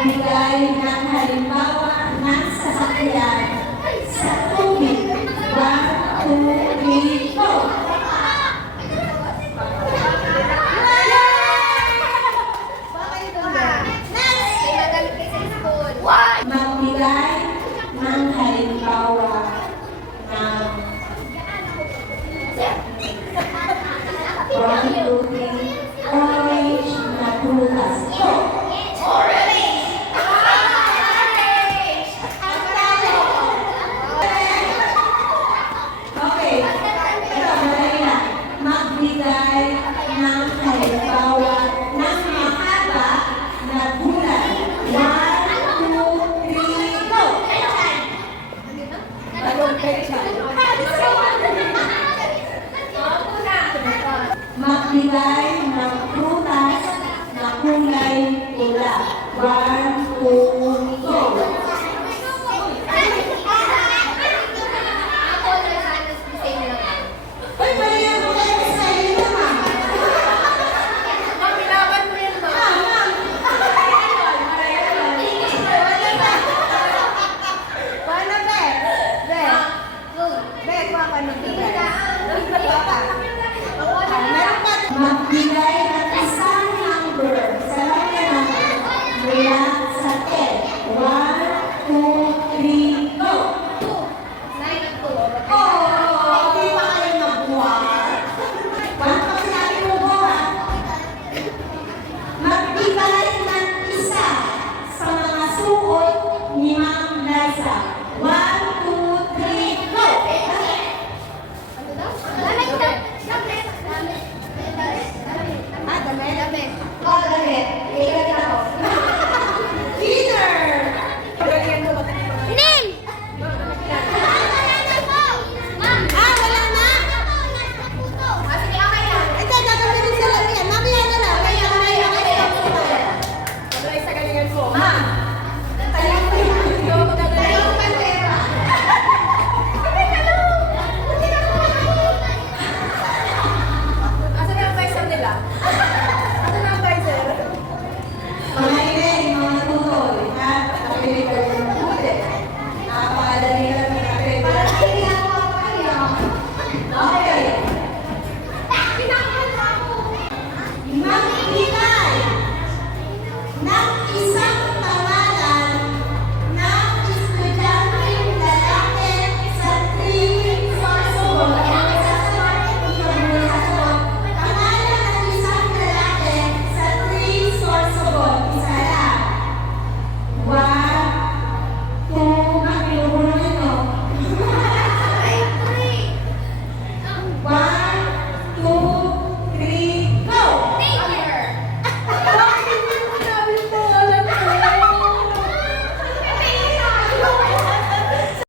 Magbigay ng halimbawa ng sasakyan sa tubig. 1, 2, 3, go! Magbigay ng halimbawa ng produce orange na prutas. Go! Okay. Ito, madali na. Magbigay ng halimbawa ng mahaba na gulay. 1, 2, 3, go! Magbigay ng prutas na kulay pula. 1, 2, go! Ay, mali ang kulay sa iyo naman. Magbigay ng isang number sa lagyan mula sa 10. 1, 2, 3, go! Oh, di pa kayo magbuhat. Paano pa sinabi mo po, ha? Magbigay ng isa sa mga suot ni Ma'am Liza. 1, 2, 3, go! Oh, damit. Ikaw